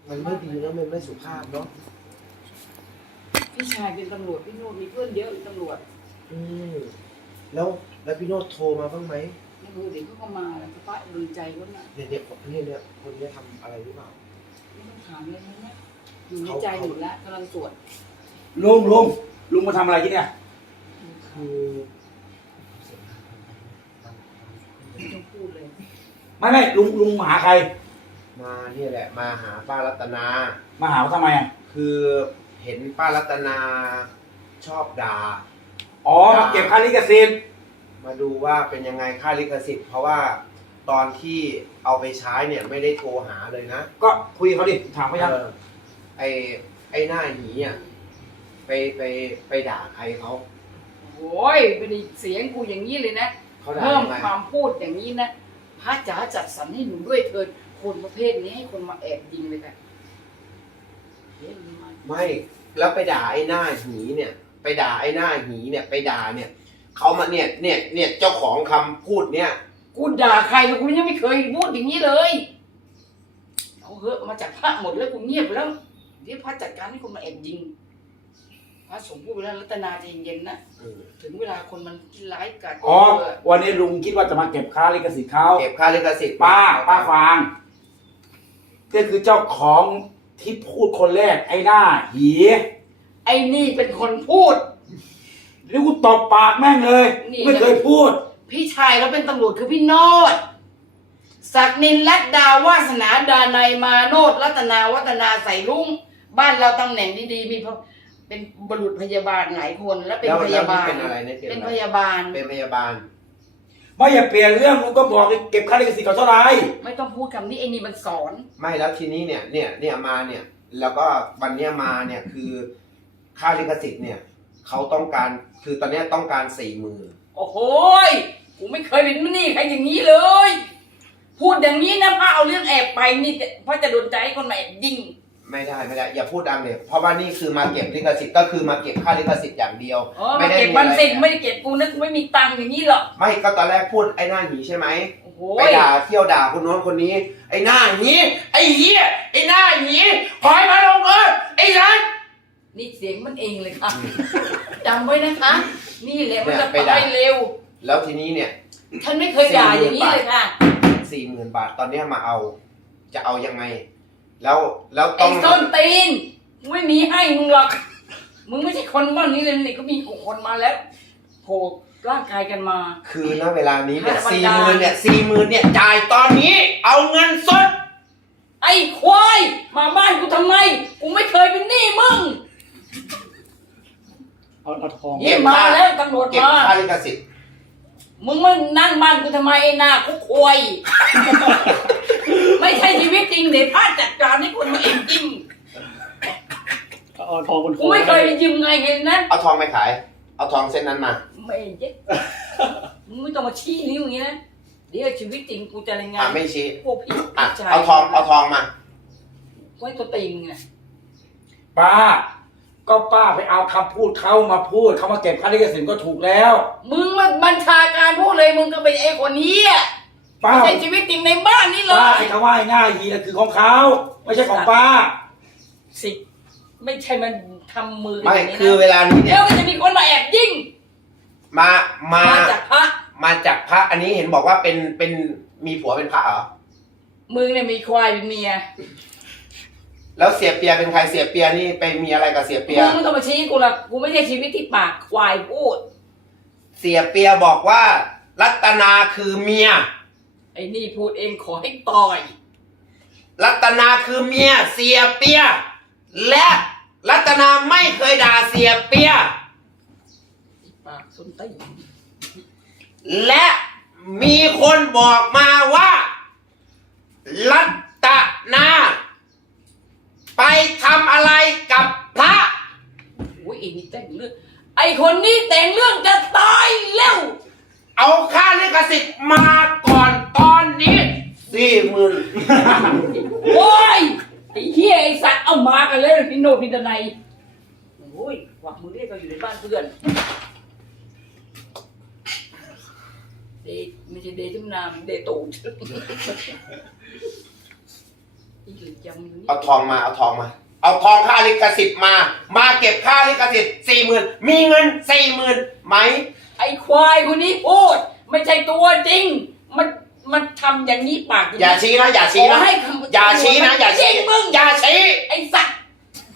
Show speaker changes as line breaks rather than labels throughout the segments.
มันไม่ดีแล้วมันไม่สุภาพเนาะ
พี่ชายเป็นตำรวจพี่โนดมีเพื่อนเยอะเป็นตำรวจ
อืมแล้วพี่โนดโทรมาบ้างไหม
ไม่รู้เดี๋ยวเขาก็มาแล้วป้าดูใจเขาน่ะ
เนี่ยคนนี้ทำอะไรหรือเปล่า
ไม่ต้องถามเลยนะอยู่ในใจหมดแล้วกำลังตรวจ
ลุงมาทำอะไรที่เนี่ย
คือ
ไม่ต้องพูดเลย
ไม่ลุงมาหาใคร
มาเนี่ยแหละมาหาป้ารัตนา
มาหาทำไมอ่ะ
คือเห็นป้ารัตนาชอบด่า
มาเก็บค่าลิขสิทธิ์
มาดูว่าเป็นยังไงค่าลิขสิทธิ์เพราะว่าตอนที่เอาไปใช้เนี่ยไม่ได้โทรหาเลยนะ
ก็คุยเขาดิถามเขายัง
ไอ้หน้าหนีอ่ะไปด่าใครเขา
โอ้ยเป็นเสียงกูอย่างนี้เลยนะเพิ่มความพูดอย่างนี้นะพระจ๋าจัดสรรให้หนูด้วยเถิดคนประเภทนี้ให้คนมาแอบยิงเลยค่ะ
ไม่แล้วไปด่าไอ้หน้าหนีเนี่ยไปด่าไอ้หน้าหนีเนี่ยไปด่าเนี่ยเขามาเนี่ยเจ้าของคำพูดเนี่ย
กูด่าใครแล้วกูยังไม่เคยพูดอย่างนี้เลยเอาเหอะมาจากพระหมดแล้วกูเงียบแล้วเดี๋ยวพระจัดการให้คนมาแอบยิงพระสงฆ์พูดไปแล้วรัตนาใจเย็นๆนะถึงเวลาคนมันกินร้ายกัด
วันนี้ลุงคิดว่าจะมาเก็บค่าลิขสิทธิ์เขา
เก็บค่าลิขสิทธิ์
ป้าฟางก็คือเจ้าของที่พูดคนแรกไอ้หน้าหี
ไอ้นี่เป็นคนพูด
หรือกูตบปากแม่งเลยไม่เคยพูด
พี่ชายเราเป็นตำรวจคือพี่โนดศักดินลัดดาวาสนาดานัยมาโนดรัตนาวัฒนาใส่รุ่งบ้านเราตำแหน่งดีๆมีเป็นบุรุษพยาบาลหลายคนแล้วเป็นพยาบาลเป็นพยาบาล
ไม่อย่าเปลี่ยนเรื่องลุงก็บอกเก็บค่าลิขสิทธิ์เขาเท่าไหร่
ไม่ต้องพูดคำนี้ไอ้นี่มันสอน
ไม่แล้วทีนี้เนี่ยมาเนี่ยแล้วก็วันนี้มาเนี่ยคือค่าลิขสิทธิ์เนี่ยเขาต้องการคือตอนนี้ต้องการ40,000
โอ้โหกูไม่เคยเป็นนี่ใครอย่างนี้เลย พูดอย่างนี้นะพระเอาเรื่องแอบไปนี่พระจะโดนใจคนมาแอบยิง
ไม่ได้อย่าพูดดังเลยเพราะว่านี่คือมาเก็บลิขสิทธิ์ก็คือมาเก็บค่าลิขสิทธิ์อย่างเดียว
ไม่ได้เก็บบันสิทธิ์ไม่ได้เก็บกูนึกไม่มีตังค์อย่างนี้หรอก
ไม่ก็ตอนแรกพูดไอ้หน้าหนีใช่ไหมไปด่าเที่ยวด่าคนโน้นคนนี้ไอ้หน้าหนีไอ้เหี้ยไอ้หน้าหนีคอยมาลงไอ้ยัน
นี่เสียงมันเองเลยค่ะจำไว้นะคะนี่แหละมันจะไปเร็ว
แล้วทีนี้เนี่ย
ท่านไม่เคยด่าอย่างนี้เลยค่ะ
40,000 บาทตอนนี้มาเอาจะเอายังไงแล้วต้อง
ไอ้ส้นตีนไม่มีให้มึงหรอกมึงไม่ใช่คนบ้านนี้เลยนี่ก็มีคนมาแล้วโผล่ร่างกายกันมา
คือณเวลานี้เนี่ย40,000เนี่ยจ่ายตอนนี้เอาเงินสด
ไอ้ควายมาบ้านกูทำไมกูไม่เคยเป็นหนี้มึง
เอาทอง
เก็บมาแล้วตำรวจมา
ค่าลิขสิทธิ์
มึงมานั่งบ้านกูทำไมไอ้หน้าคุกควายไม่ใช่ชีวิตจริงเดี๋ยวพลาดจัดการให้คนมาเองจริง
เอาทองบน
กูไม่เคยยืมไงเงี้ยนะ
เอาทองไปขายเอาทองเส้นนั้นมา
ไม่เจ๊มึงไม่ต้องมาชี้นิ้วอย่างนี้นะเดี๋ยวชีวิตจริงกูจะรายงาน
ไม่ชี้
พวกพี่
เอาทองมา
ไว้ตัวติงไง
ป้าก็ป้าไปเอาคำพูดเขามาพูดเขามาเก็บค่าลิขสิทธิ์ก็ถูกแล้ว
มึงมาบัญชาการพูดเลยมึงก็เป็นไอ้คนนี้ป้าไม่ใช่ชีวิตจริงในบ้านนี้เลย
ป้าไอ้คำว่าง่ายดีนะคือของเขาไม่ใช่ของป้า
สิไม่ใช่มันทำมือ
ไม่คือเวลานี้
เนี่ยมันจะมีคนมาแอบยิง
มาจากพระอันนี้เห็นบอกว่าเป็นมีผัวเป็นพระเหรอ
มึงเนี่ยมีควายเป็นเมีย
แล้วเสียเปียเป็นใครเสียเปียนี่ไปมีอะไรกับเสียเปีย
มึงไม่ต้องมาชี้กูละกูไม่ใช่ชีวิตที่ปากควายพูด
เสียเปียบอกว่ารัตนาคือเมีย
ไอ้นี่พูดเองขอให้ต่อย
รัตนาคือเมียเสียเปียและรัตนาไม่เคยด่าเสียเปีย
ปากส้นตีน
และมีคนบอกมาว่ารัตนาไปทำอะไรกับพระ
โอ้ยไอ้นี่แต่งเรื่องไอ้คนนี้แต่งเรื่องจะตายแล้ว
เอาค่าลิขสิทธิ์มาก่อนตอนนี้40,000
โอ้ยไอ้เหี้ยไอ้สัตว์เอามากันเลยพี่โนพี่ตะไนโอ้ยหวักมือเรียกเราอยู่ในบ้านเพื่อนไม่ใช่เดย์ทุ่มนามเดย์ตูดอีกหรือยำอยู่นี่
เอาทองมาเอาทองมา เอาทองค่าลิขสิทธิ์มาเก็บค่าลิขสิทธิ์40,000มีเงิน40,000ไหม
ไอ้ควายคนนี้พูด ไม่ใช่ตัวจริง มันทำอย่างนี้ปาก
อย่าชี้นะอย่าชี้นะ
ขอให้
อย่าชี้นะอย่าชี้
จริงมึง
อย่าชี้
ไอ้สัตว์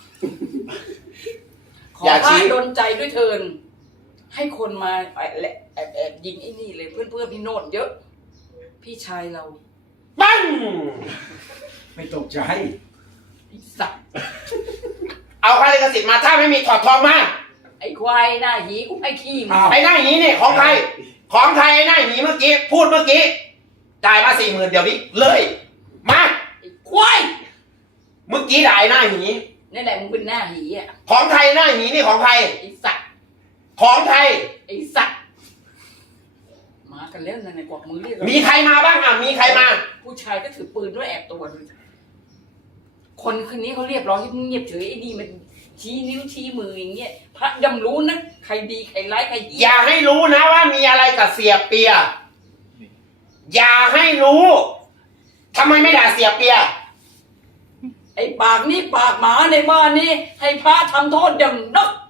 ขอ
อย่าชี้
พระดลใจด้วยเถินให้คนมาแอบยิงไอ้นี่เลยเพื่อนพี่โนดเยอะ พี่ชายเรา
ปัง
ไม่ตกใจ
ไอ้สัตว์
เอาค่าลิขสิทธิ์มาถ้าไม่มีถอดทองมา
ไอ้ควายหน้าหีกูให้ขี้มึง
อ้าว
ไอ้หน้าหีนี่ของใครของใครไอ้หน้าหีเมื่อกี้พูดเมื่อกี้จ่ายมา40,000เดี๋ยวนี้เลยมา
ไอ้ควาย
เมื่อกี้ด่าไอ้หน้าหี
นั่นแหละมึงเป็นหน้าหีอ่ะ
ของใครหน้าหีนี่ของใคร
ไอ้สัตว์
ของใคร
ไอ้สัตว์มากันแล้วนั่นไงกวักมือเรียก
มีใครมาบ้างอ่ะมีใครมา
ผู้ชายก็ถือปืนด้วยแอบตัวด้วยคนคนนี้เขาเรียบร้อยเงียบเฉยไอ้ดีมันชี้นิ้วชี้มืออย่างเงี้ยพระย่อมรู้นะใครดีใครร้ายใครดี
อย่าให้รู้นะว่ามีอะไรกับเสียเปีย อย่าให้รู้ทำไมไม่ด่าเสียเปีย
ไอ้ปากนี้ปากหมาในบ้านนี้ให้พระทำโทษอย่างนัก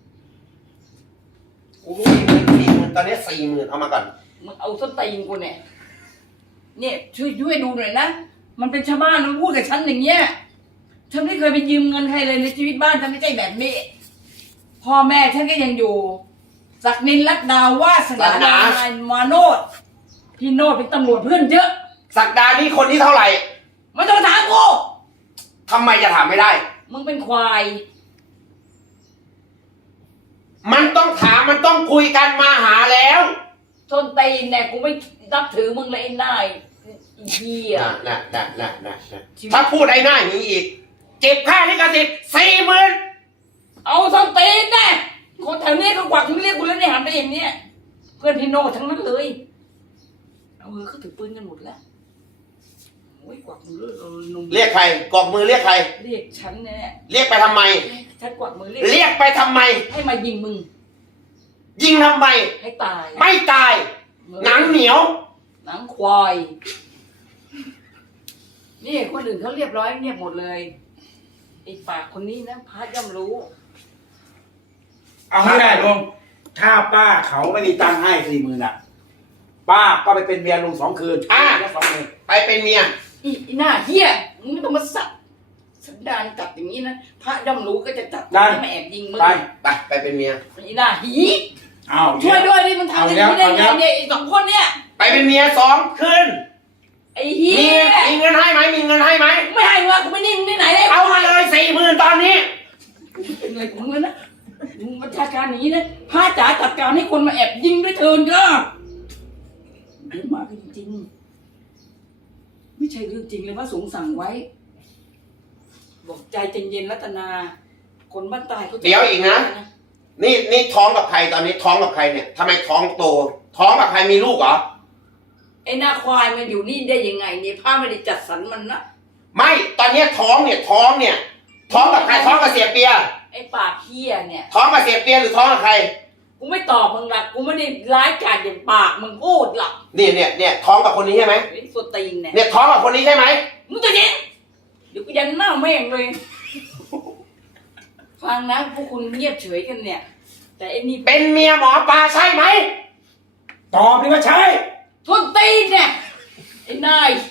กูมีเงิน40,000ตอนนี้40,000เอามาก่อน
มึงเอาส้นตีนกูเนี่ยช่วยดูหน่อยนะมันเป็นชาวบ้านมันพูดกับฉันอย่างเงี้ยฉันไม่เคยไปยืมเงินใครเลยในชีวิตบ้านฉันไม่ใช่แบบนี้พ่อแม่ฉันก็ยังอยู่ศักดินลัดดาววาสนาดานมาโนดพี่โนดเป็นตำรวจเพื่อนเยอะ
สักดานี่คนที่เท่าไหร่
ไม่ต้องถามกู
ทำไมจะถามไม่ได้
มึงเป็นควาย
มันต้องถามมันต้องคุยกันมาหาแล้ว
ส้นตีนเนี่ยกูไม่นับถือมึงเลยไอ้นายไอ้เหี้ย
น่ะถ้าพูดไอ้หน้าอย่างนี้อีก เก็บค่าลิขสิทธิ์40,000
เอาส้นตีนแน่คนแถวนี้ก็กวักมือเรียกกูแล้วในหันไปอย่างเนี้ยเพื่อนพี่โนดทั้งนั้นเลยเอาเขาถือปืนกันหมดแล้วโอ้ยกวักมือนุ่ม
เรียกใครกอกมือเรียกใคร
เรียกฉันเนี่ย
เรียกไปทำไม
ฉันกวักมือเรียก
เรียกไปทำไม
ให้มายิงมึง
ยิงทำไม
ให้ตาย
ไม่ตาย หนังเหนียว
หนังควาย นี่คนอื่นเขาเรียบร้อยเงียบหมดเลยไอ้ปากคนนี้นะพระย่อมรู้
เอาไม่ได้ลุงถ้าป้าเขาไม่มีตังค์ให้40,000อ่ะ ป้าก็ไปเป็นเมียลุง2 คืนแล้ว20,000
ไปเป็นเมีย
อีหน้าเหี้ยมึงไม่ต้องมาสันดานจับอย่างนี้นะพระย่อมรู้ก็จะจับ
นั่น
ให้มาแอบยิงมึง
ไปเป็นเมีย
อีหน้าหี
เอา
ช่วยด้วยดิมันทำอย่างนี้ได้ไงเนี่ยไอ้2 คนเนี่ย
ไปเป็นเมีย2 คืน
ไอ้เหี้
มี
ย
มีเงินให้ไหมมีเงินให้ไหม
ไม่ให้มึงกูไม่นิ่งที่ไหนเลย
เอามาเลย40,000ตอนนี้
เป็นอะไรของมึงนะมึงบัญชาการอย่างนี้นะพระจ๋าจัดการให้คนมาแอบยิงด้วยเถินก็เดี๋ยวมากันจริงๆไม่ใช่เรื่องจริงเลยพระสงฆ์สั่งไว้ บอกใจเย็นๆรัตนา คนบ้านใต้เขา
เดี๋ยวอีกนะ นี่ท้องกับใครตอนนี้ท้องกับใครเนี่ยทำไมท้องโต ท้องกับใครมีลูกเหรอ
ไอ้หน้าควายมันอยู่นี่ได้ยังไงเนี่ยพระไม่ได้จัดสรรมันนะ
ไม่ตอนนี้ท้องกับใครท้องกับเสียเปีย
ไอ้ปากเหี้ยเนี่ย
ท้องกับเสียเปียหรือท้องกับใคร
กูไม่ตอบมึงหรอกกูไม่ได้ร้ายกาจอย่างปากมึงพูดหรอก
เนี่ยท้องกับคนนี้ใช่ไหม
ไอ้ตัวตีนเนี่ย
เนี่ยท้องกับคนนี้ใช่ไหม
มึงจะเย็นเดี๋ยวกูยันหน้าแม่งเลย ฟังนะพวกคุณเงียบเฉยกันเนี่ย แต่ไอ้นี่
เป็นเมียหมอปลาใช่ไหม
ตอบดิว่าใช่
ต้นตีนเนี่ยไอ้นายหี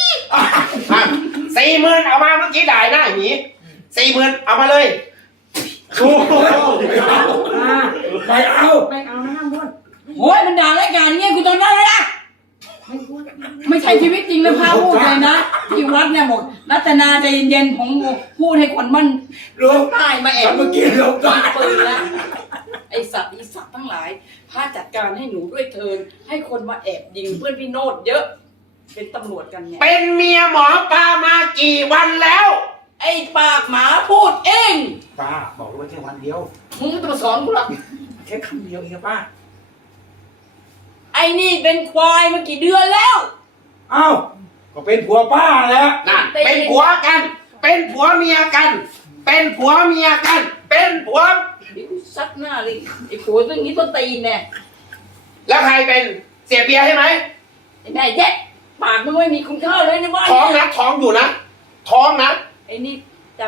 40,000เอามาเมื่อกี้ด่ายหน้าหมี40,000เอามาเลย
ถูกไม่เอาไม่เอา
ไม่เอานะห้ามพูด
โอ้ยมันด่ารายการเงี้ยกูจนได้เลยนะ
ไม่พูด
ไม่ใช่ชีวิตจริงเลยพาพูดเลยนะที่วัดเนี่ยบอกรัตนาใจเย็นๆผมพูดให้คนมัน
ลุง
ใต้มาแอบ
เมื่อกี้ลุงก็
ยิงปืนแล้วไอสัตว์ทั้งหลายพาจัดการให้หนูด้วยเถินให้คนมาแอบยิงเพื่อนพี่โนดเยอะ เป็นตำรวจกันเนี่ย
เป็นเมียหมอปลามากี่วันแล้ว
ไอ้ปากหมาพูดเอง
ป้าบอกเลยว่าแค่วันเดียว
มึงไม่ต้องมาสอนกูหรอก
แค่คำเดียวเองนะป้า
ไอ้นี่เป็นควายมากี่เดือนแล้ว
เอ้าก็เป็นผัวป้าแล้ว
น่ะเป็นผัวกัน เป็นผัวเมียกัน เป็นผัวเมียกัน เป็นผัว
เดี๋ยวกูซัดหน้าเลยไอ้ผัวตัวนี้ต้นตีนเนี่ย
แล้วใครเป็นเสียเปียใช่ไหม
ไอ้แม่แยะปากมึงไม่มีคุณค่าเลยในบ้าน
ท้อง
เนี่ย
นะท้องอยู่นะท้องนะ
ไอ้นี่